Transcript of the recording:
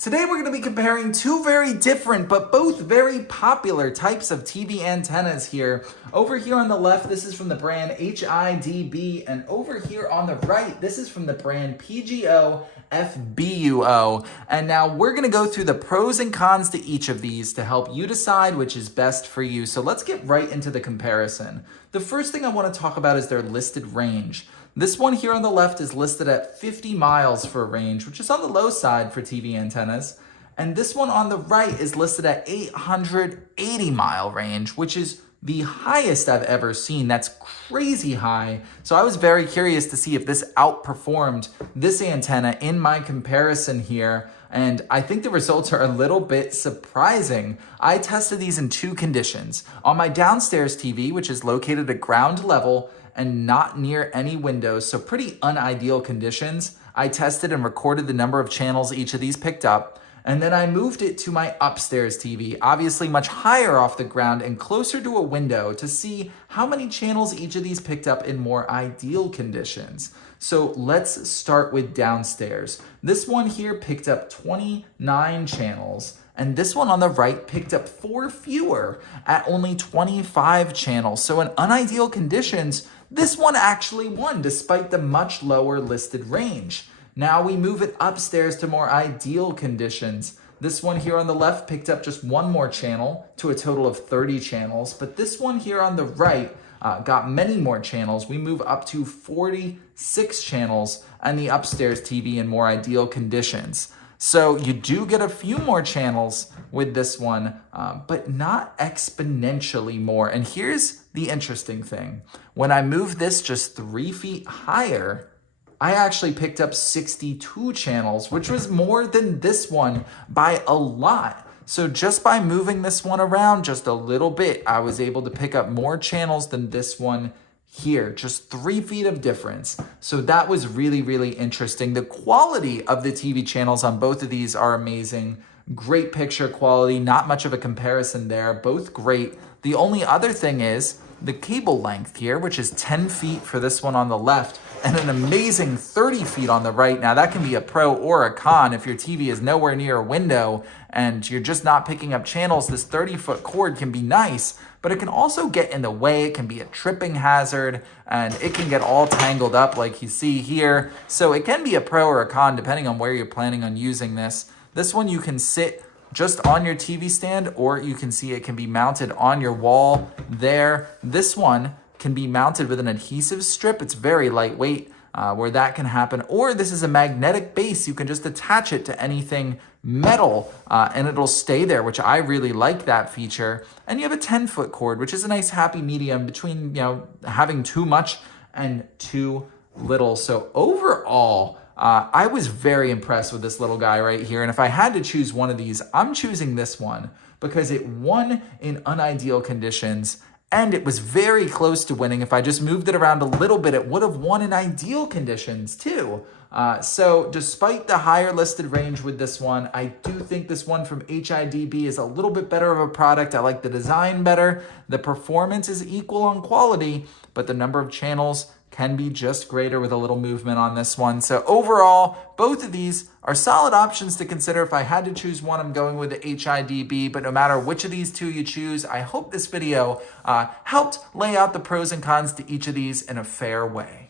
Today we're going to be comparing two very different but both very popular types of TV antennas here. Over here on the left, this is from the brand HIDB, and over here on the right, this is from the brand PGO FBUO. And now we're going to go through the pros and cons to each of these to help you decide which is best for you. So let's get right into the comparison. The first thing I want to talk about is their listed range. This one here on the left is listed at 50 miles for a range, which is on the low side for TV antennas. And this one on the right is listed at 880 mile range, which is the highest I've ever seen. That's crazy high. So I was very curious to see if this outperformed this antenna in my comparison here. And I think the results are a little bit surprising. I tested these in two conditions. On my downstairs TV, which is located at ground level and not near any windows, so pretty unideal conditions, I tested and recorded the number of channels each of these picked up. And then I moved it to my upstairs TV, obviously much higher off the ground and closer to a window, to see how many channels each of these picked up in more ideal conditions. So let's start with downstairs. This one here picked up 29 channels, and this one on the right picked up 4 fewer at only 25 channels. So in unideal conditions, this one actually won despite the much lower listed range. Now we move it upstairs to more ideal conditions. This one here on the left picked up just 1 more channel to a total of 30 channels, but this one here on the right got many more channels. We move up to 46 channels and the upstairs TV in more ideal conditions. So you do get a few more channels with this one, but not exponentially more. And here's the interesting thing. When I move this just 3 feet higher, I actually picked up 62 channels, which was more than this one by a lot. So just by moving this one around just a little bit, I was able to pick up more channels than this one here, just 3 feet of difference. So that was really, really interesting. The quality of the TV channels on both of these are amazing. Great picture quality, not much of a comparison there, both great. The only other thing is the cable length here, which is 10 feet for this one on the left, and an amazing 30 feet on the right. Now that can be a pro or a con. If your TV is nowhere near a window and you're just not picking up channels, this 30-foot cord can be nice, but it can also get in the way. It can be a tripping hazard, and it can get all tangled up like you see here. So it can be a pro or a con depending on where you're planning on using this. This one you can sit just on your TV stand, or you can see it can be mounted on your wall there. This one can be mounted with an adhesive strip. It's very lightweight, where that can happen. Or this is a magnetic base. You can just attach it to anything metal and it'll stay there, which I really like that feature. And you have a 10-foot cord, which is a nice happy medium between, having too much and too little. So overall, I was very impressed with this little guy right here. And if I had to choose one of these, I'm choosing this one because it won in unideal conditions. And it was very close to winning. If I just moved it around a little bit, it would have won in ideal conditions too. So despite the higher listed range with this one, I do think this one from HIDB is a little bit better of a product. I like the design better. The performance is equal on quality, but the number of channels can be just greater with a little movement on this one. So overall, both of these are solid options to consider. If I had to choose one, I'm going with the HIDB, but no matter which of these two you choose, I hope this video helped lay out the pros and cons to each of these in a fair way.